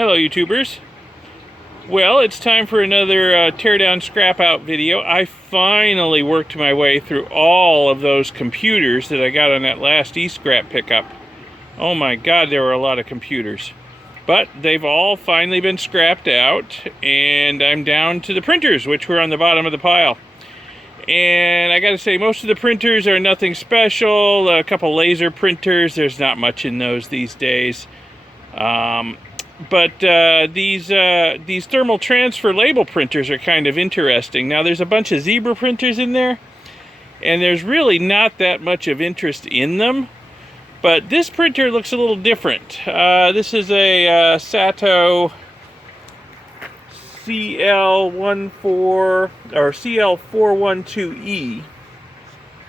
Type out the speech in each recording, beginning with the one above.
Hello YouTubers. Well, it's time for another teardown scrap out video. I finally worked my way through all of those computers that I got on that last e-scrap pickup. Oh my god, there were a lot of computers. But they've all finally been scrapped out, and I'm down to the printers, which were on the bottom of the pile. And I gotta say, most of the printers are nothing special. A couple laser printers, there's not much in those these days. But these thermal transfer label printers are kind of interesting. Now there's a bunch of zebra printers in there, and there's really not that much of interest in them. But this printer looks a little different. This is a SATO CL412e,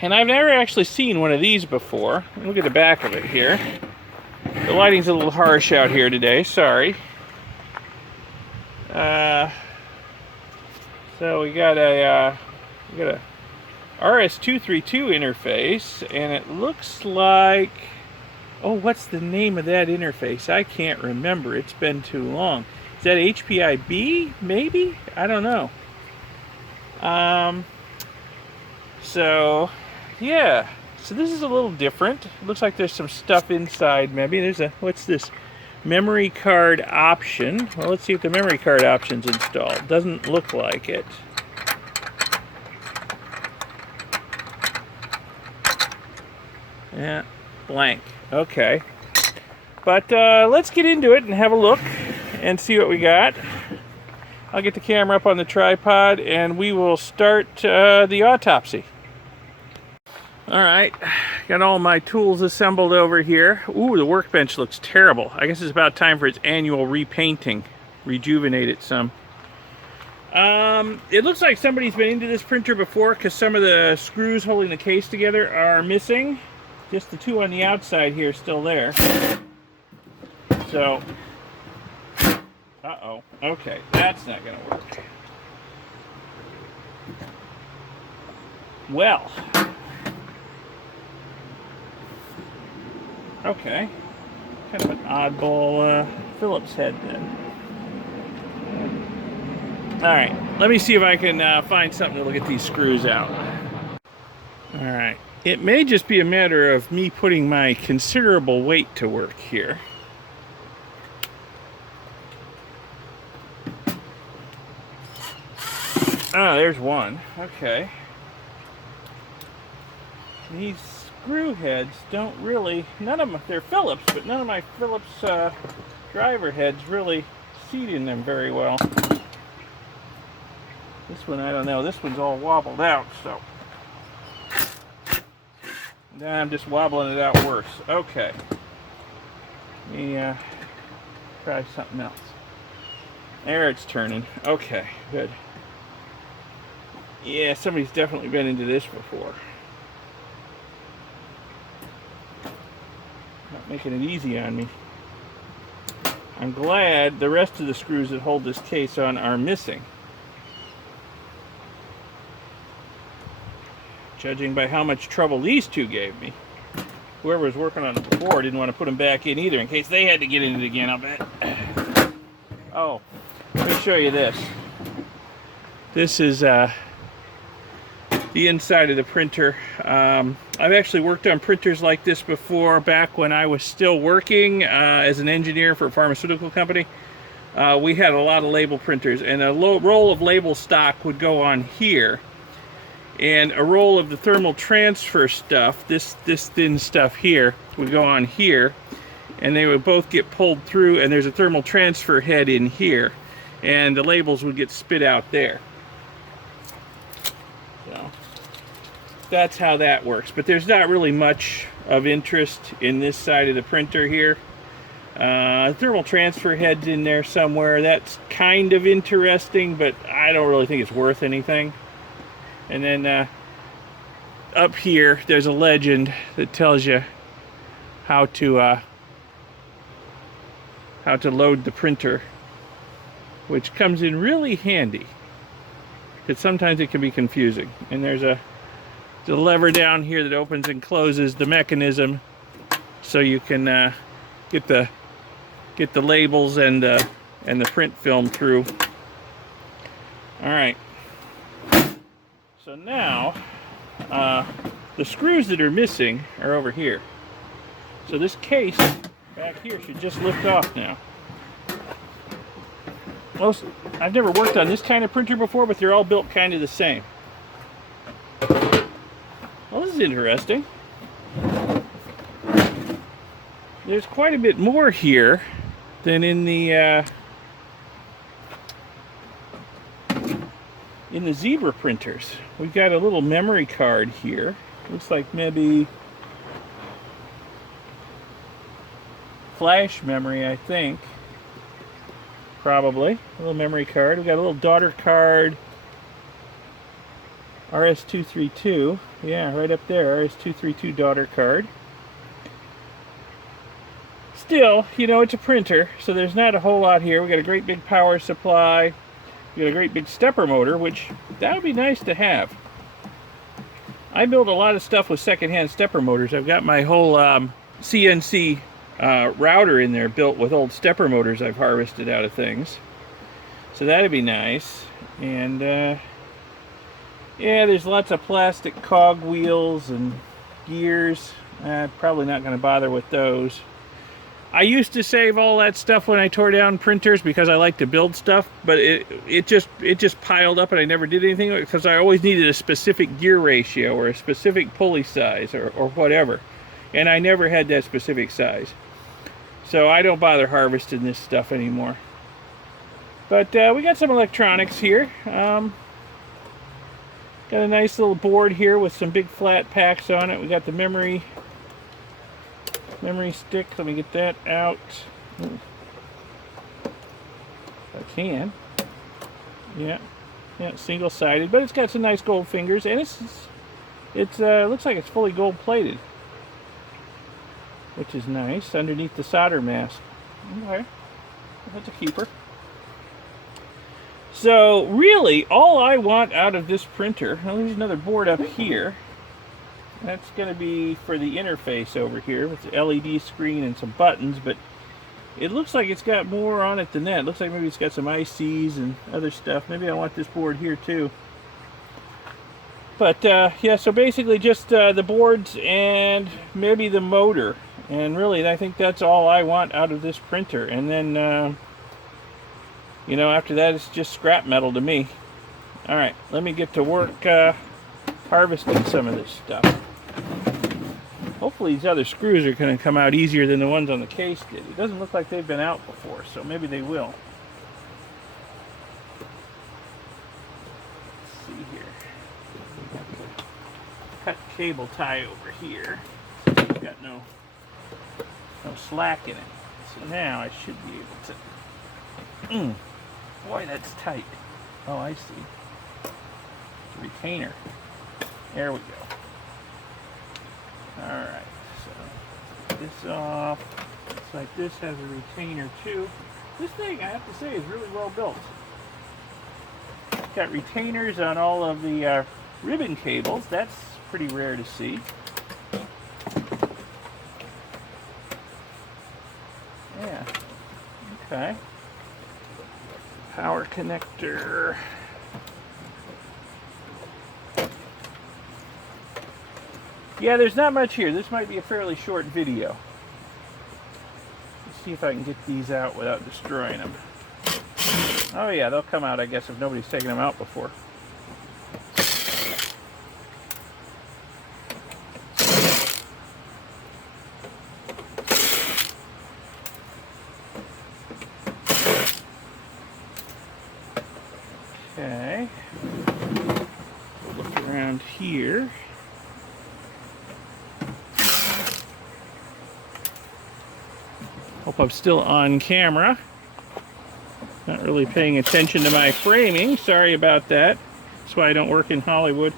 and I've never actually seen one of these before. Look at the back of it here. The lighting's a little harsh out here today, sorry. So we got a RS-232 interface, and it looks like, oh, what's the name of that interface? I can't remember. It's been too long. Is that HPIB, maybe? I don't know. So, yeah. So this is a little different. It looks like there's some stuff inside, maybe. There's a, what's this? Memory card option. Well, let's see if the memory card option's installed. Doesn't look like it. Yeah, blank. Okay. But let's get into it and have a look and see what we got. I'll get the camera up on the tripod and we will start the autopsy. Alright, got all my tools assembled over here. Ooh, the workbench looks terrible. I guess it's about time for its annual repainting. Rejuvenate it some. It looks like somebody's been into this printer before because some of the screws holding the case together are missing. Just the two on the outside here still there. So, uh-oh. Okay, that's not going to work. Well. Okay. Kind of an oddball Phillips head then. Alright, let me see if I can find something to get these screws out. Alright, it may just be a matter of me putting my considerable weight to work here. Ah, there's one. Okay. These screw heads don't really, none of them, they're Phillips, but none of my Phillips driver heads really seat in them very well. This one, I don't know, this one's all wobbled out, so now I'm just wobbling it out worse. Okay, let me try something else. There, it's turning. Okay, good. Yeah, somebody's definitely been into this before. Not making it easy on me. I'm glad the rest of the screws that hold this case on are missing. Judging by how much trouble these two gave me. Whoever was working on it before didn't want to put them back in either in case they had to get in it again, I'll bet. Oh, let me show you this. This is the inside of the printer. I've actually worked on printers like this before back when I was still working as an engineer for a pharmaceutical company. We had a lot of label printers, and a roll of label stock would go on here, and a roll of the thermal transfer stuff, this thin stuff here, would go on here, and they would both get pulled through, and there's a thermal transfer head in here, and the labels would get spit out there. So that's how that works, but there's not really much of interest in this side of the printer here. Thermal transfer heads in there somewhere. That's kind of interesting, but I don't really think it's worth anything. And then up here there's a legend that tells you how to load the printer, which comes in really handy because sometimes it can be confusing. And there's a lever down here that opens and closes the mechanism so you can get the labels and and the print film through. All right. So now, the screws that are missing are over here. So this case back here should just lift off now. I've never worked on this kind of printer before, but they're all built kind of the same. Well, this is interesting. There's quite a bit more here than in the Zebra printers. We've got a little memory card here. Looks like maybe flash memory, I think. Probably. A little memory card. We've got a little daughter card. RS-232. Yeah, right up there. RS-232 daughter card. Still, you know, it's a printer, so there's not a whole lot here. We've got a great big power supply. We've got a great big stepper motor, which that would be nice to have. I build a lot of stuff with secondhand stepper motors. I've got my whole CNC router in there built with old stepper motors I've harvested out of things. So that'd be nice. And yeah, there's lots of plastic cog wheels and gears. Probably not going to bother with those. I used to save all that stuff when I tore down printers because I like to build stuff, but it just piled up and I never did anything with it because I always needed a specific gear ratio or a specific pulley size or whatever. And I never had that specific size. So I don't bother harvesting this stuff anymore. But we got some electronics here. Got a nice little board here with some big flat packs on it. We got the memory stick. Let me get that out. If I can. Yeah, single-sided, but it's got some nice gold fingers, and it looks like it's fully gold-plated, which is nice. Underneath the solder mask. Okay, that's a keeper. So really, all I want out of this printer, well, there's another board up here. That's going to be for the interface over here with the LED screen and some buttons, but it looks like it's got more on it than that. It looks like maybe it's got some ICs and other stuff. Maybe I want this board here too. But yeah, so basically just the boards and maybe the motor. And really, I think that's all I want out of this printer. And then, you know, after that, it's just scrap metal to me. All right, let me get to work harvesting some of this stuff. Hopefully these other screws are going to come out easier than the ones on the case did. It doesn't look like they've been out before, so maybe they will. Let's see here. Cut cable tie over here. It's got no slack in it. So now I should be able to... boy, that's tight. Oh, I see. Retainer. There we go. Alright, so this off. Looks like this has a retainer too. This thing, I have to say, is really well built. It's got retainers on all of the ribbon cables. That's pretty rare to see. Yeah. Okay. Power connector. Yeah, there's not much here. This might be a fairly short video. Let's see if I can get these out without destroying them. Oh yeah, they'll come out, I guess, if nobody's taken them out before. Okay. We'll look around here. Hope I'm still on camera. Not really paying attention to my framing. Sorry about that. That's why I don't work in Hollywood.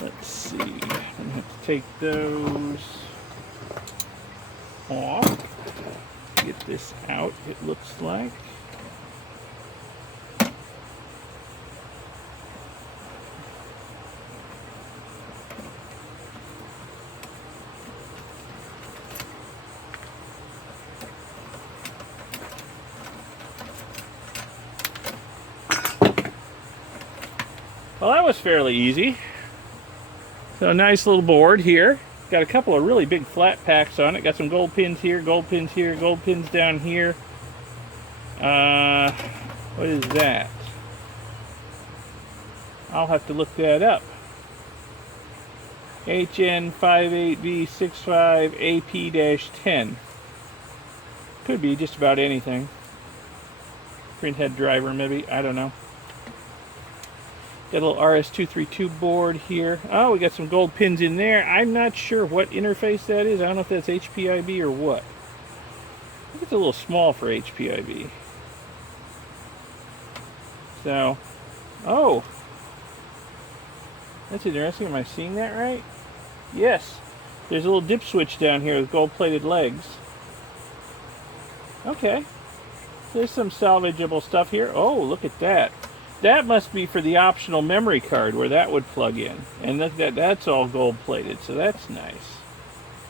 Let's see. I'm going to have to take those off. Get this out, it looks like. Well, that was fairly easy. So a nice little board here. Got a couple of really big flat packs on it. Got some gold pins here, gold pins here, gold pins down here. What is that? I'll have to look that up. HN58V65AP-10. Could be just about anything. Printhead driver maybe, I don't know. Got a little RS-232 board here. Oh, we got some gold pins in there. I'm not sure what interface that is. I don't know if that's HPIB or what. I think it's a little small for HPIB. So, oh. That's interesting. Am I seeing that right? Yes. There's a little dip switch down here with gold-plated legs. Okay. There's some salvageable stuff here. Oh, look at that. That must be for the optional memory card where that would plug in. And that's all gold-plated, so that's nice.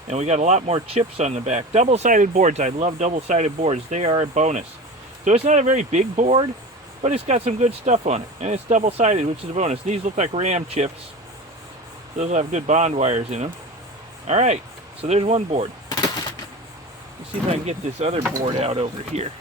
And we got a lot more chips on the back. Double-sided boards. I love double-sided boards. They are a bonus. So it's not a very big board, but it's got some good stuff on it. And it's double-sided, which is a bonus. These look like RAM chips. Those have good bond wires in them. Alright, so there's one board. Let's see if I can get this other board out over here.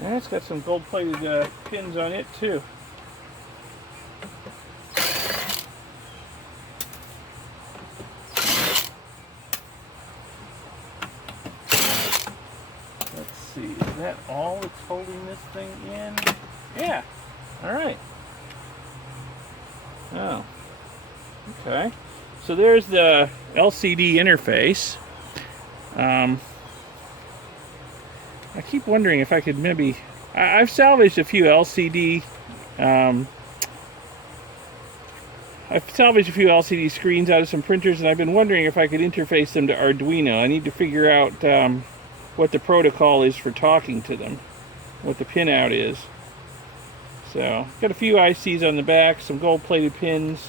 And it's got some gold-plated pins on it too. Let's see, is that all that's holding this thing in? Yeah. All right. Oh. Okay. So there's the LCD interface. I keep wondering if I could maybe... I've salvaged a few LCD... I've salvaged a few LCD screens out of some printers, and I've been wondering if I could interface them to Arduino. I need to figure out what the protocol is for talking to them, what the pinout is. So, got a few ICs on the back, some gold-plated pins,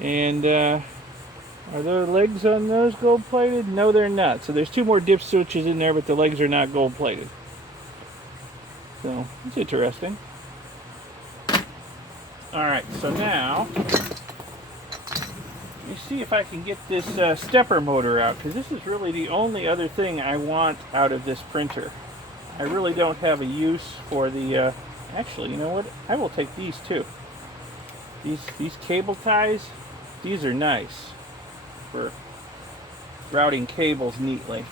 and are there legs on those gold-plated? No, they're not. So there's two more dip switches in there, but the legs are not gold-plated. So, it's interesting. Alright, so now, let me see if I can get this stepper motor out, because this is really the only other thing I want out of this printer. I really don't have a use for the, actually, you know what? I will take these too. These cable ties, these are nice for routing cables neatly.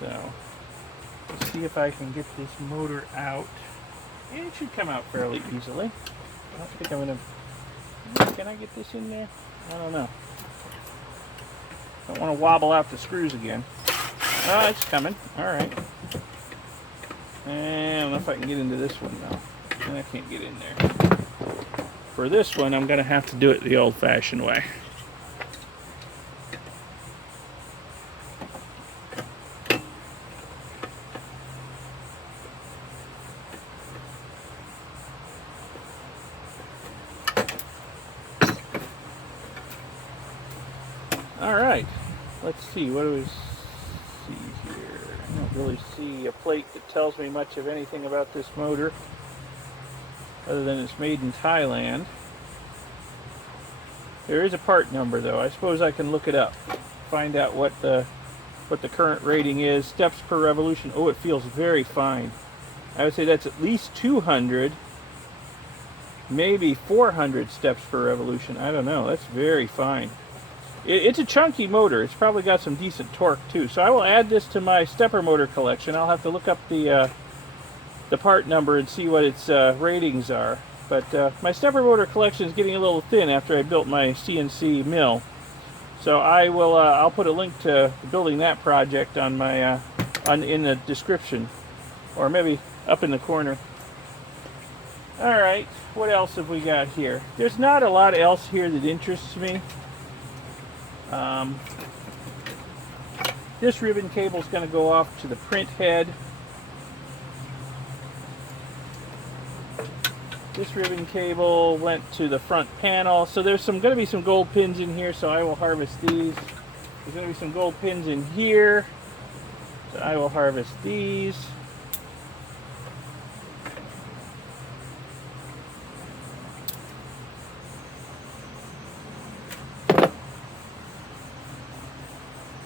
So, let's see if I can get this motor out. And it should come out fairly easily. I don't think I'm going to... Can I get this in there? I don't know. Don't want to wobble out the screws again. Oh, it's coming. Alright. And I don't know if I can get into this one though. And I can't get in there. For this one, I'm going to have to do it the old-fashioned way. Alright, let's see, what do we see here? I don't really see a plate that tells me much of anything about this motor, other than it's made in Thailand. There is a part number though. I suppose I can look it up, find out what the current rating is. Steps per revolution. Oh, it feels very fine. I would say that's at least 200, maybe 400 steps per revolution. I don't know, that's very fine. It's a chunky motor. It's probably got some decent torque too. So I will add this to my stepper motor collection. I'll have to look up the part number and see what its ratings are. But my stepper motor collection is getting a little thin after I built my CNC mill. So I will. I'll put a link to building that project on my in the description, or maybe up in the corner. All right. What else have we got here? There's not a lot else here that interests me. This ribbon cable is going to go off to the print head. This ribbon cable went to the front panel. So there's going to be some gold pins in here, so I will harvest these. There's going to be some gold pins in here, so I will harvest these.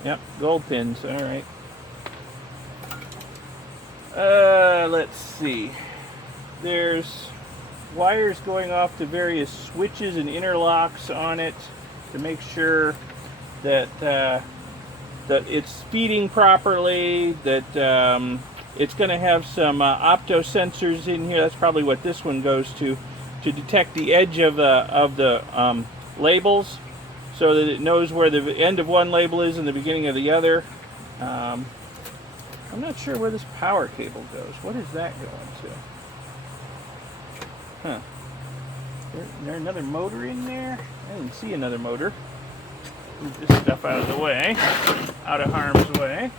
Yep, gold pins, all right. Let's see. There's wires going off to various switches and interlocks on it to make sure that that it's feeding properly, that it's going to have some opto sensors in here. That's probably what this one goes to detect the edge of the labels, so that it knows where the end of one label is and the beginning of the other. I'm not sure where this power cable goes. What is that going to? Huh. Is there another motor in there? I didn't see another motor. Move this stuff out of the way, out of harm's way.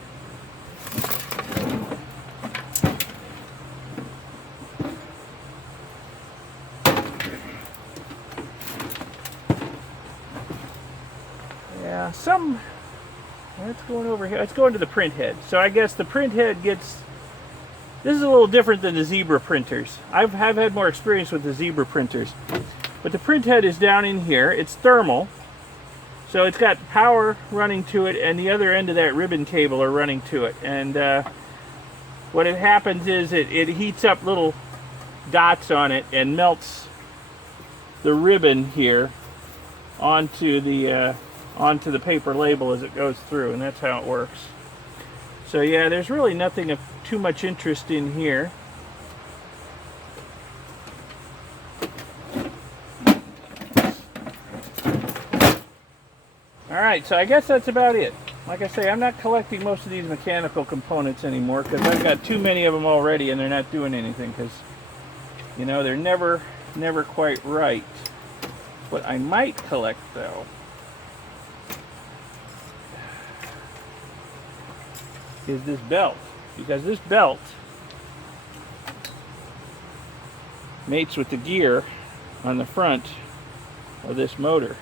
Yeah, it's going over here. It's going to the print head. So I guess the print head gets... This is a little different than the Zebra printers. I've had more experience with the Zebra printers. But the print head is down in here. It's thermal. So it's got power running to it, and the other end of that ribbon cable are running to it. And what it happens is it heats up little dots on it and melts the ribbon here onto the paper label as it goes through, and that's how it works. So yeah, there's really nothing of too much interest in here. Alright, so I guess that's about it. Like I say, I'm not collecting most of these mechanical components anymore because I've got too many of them already and they're not doing anything because, you know, they're never quite right. What I might collect though is this belt, because this belt mates with the gear on the front of this motor.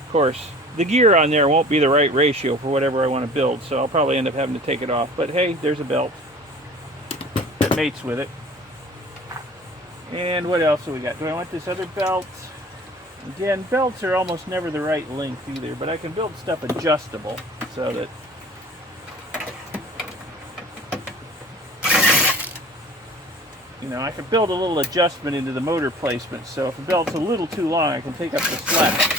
Of course, the gear on there won't be the right ratio for whatever I want to build, so I'll probably end up having to take it off. But hey, there's a belt that mates with it. And what else do we got? Do I want this other belt? Again, belts are almost never the right length either, but I can build stuff adjustable so that you know, I can build a little adjustment into the motor placement, so if the belt's a little too long, I can take up the slack.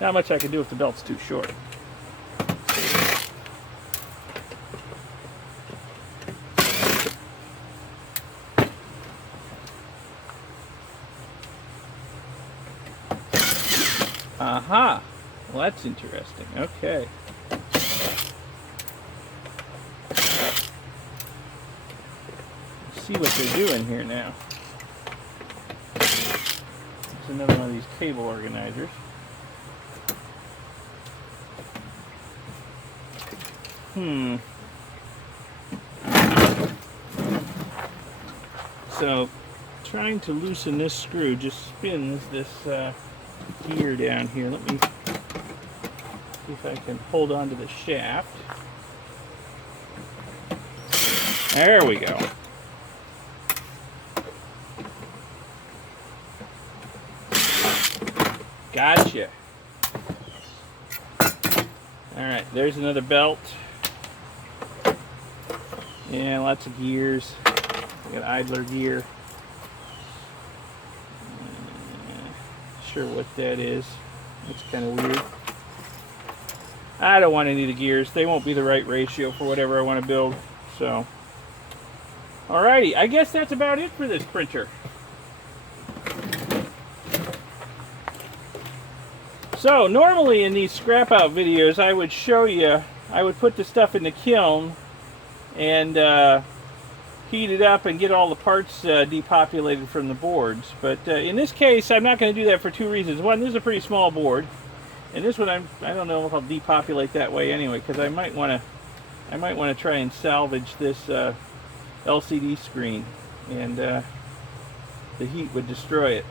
Not much I can do if the belt's too short. Aha! Well, that's interesting. Okay. See what they're doing here now. There's another one of these cable organizers. So, trying to loosen this screw just spins this gear down here. Let me see if I can hold on to the shaft. There we go. Gotcha. Alright, there's another belt. Yeah, lots of gears. We got idler gear. Sure what that is. That's kind of weird. I don't want any of the gears. They won't be the right ratio for whatever I want to build. So, alrighty, I guess that's about it for this printer. So normally in these scrap out videos I would show you, I would put the stuff in the kiln and heat it up and get all the parts depopulated from the boards. But in this case I'm not going to do that for two reasons. One, this is a pretty small board, and this one I don't know if I'll depopulate that way anyway, because I might want to try and salvage this LCD screen and The heat would destroy it.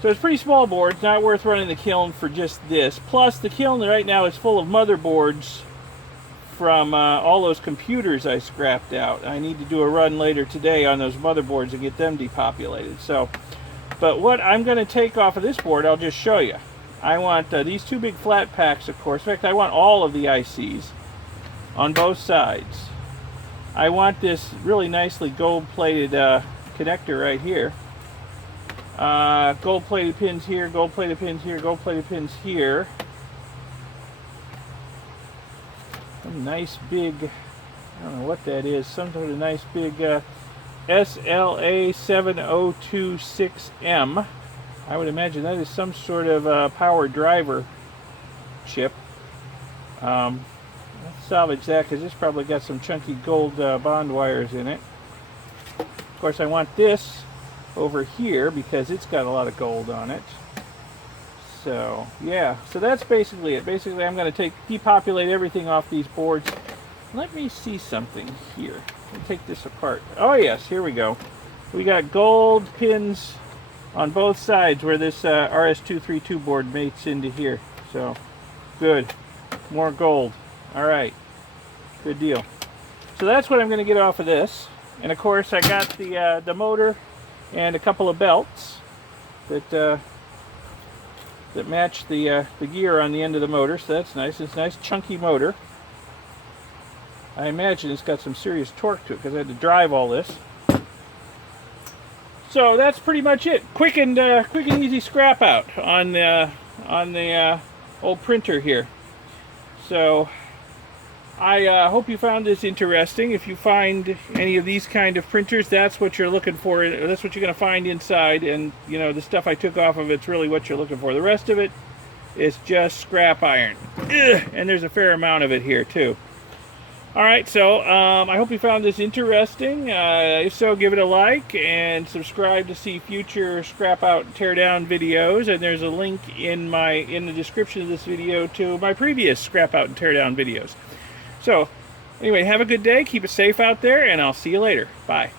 So it's pretty small board. It's not worth running the kiln for just this. Plus, the kiln right now is full of motherboards from all those computers I scrapped out. I need to do a run later today on those motherboards and get them depopulated. So, but what I'm going to take off of this board, I'll just show you. I want these two big flat packs, of course. In fact, I want all of the ICs on both sides. I want this really nicely gold-plated connector right here. Gold-plated pins here, gold-plated pins here, gold-plated pins here. A nice big, I don't know what that is, some sort of nice big SATO CL412e I would imagine that is some sort of power driver chip. Let's salvage that because it's probably got some chunky gold bond wires in it. Of course, I want this over here because it's got a lot of gold on it. So yeah, so that's basically it. Basically, I'm going to depopulate everything off these boards. Let me see something here. Let me take this apart. Oh yes, here we go. We got gold pins on both sides where this RS232 board mates into here. So good, more gold. All right, good deal. So that's what I'm going to get off of this. And of course, I got the motor and a couple of belts that match the gear on the end of the motor. So that's nice. It's a nice chunky motor. I imagine it's got some serious torque to it because I had to drive all this. So that's pretty much it. Quick and easy scrap out on the old printer here. So I hope you found this interesting. If you find any of these kind of printers, that's what you're looking for. That's what you're going to find inside. And you know, the stuff I took off of it's really what you're looking for. The rest of it is just scrap iron. Ugh, and there's a fair amount of it here too. All right, so I hope you found this interesting. If so, give it a like and subscribe to see future scrap out tear down videos. And there's a link in the description of this video to my previous scrap out and tear down videos. So anyway, have a good day, keep it safe out there, and I'll see you later. Bye.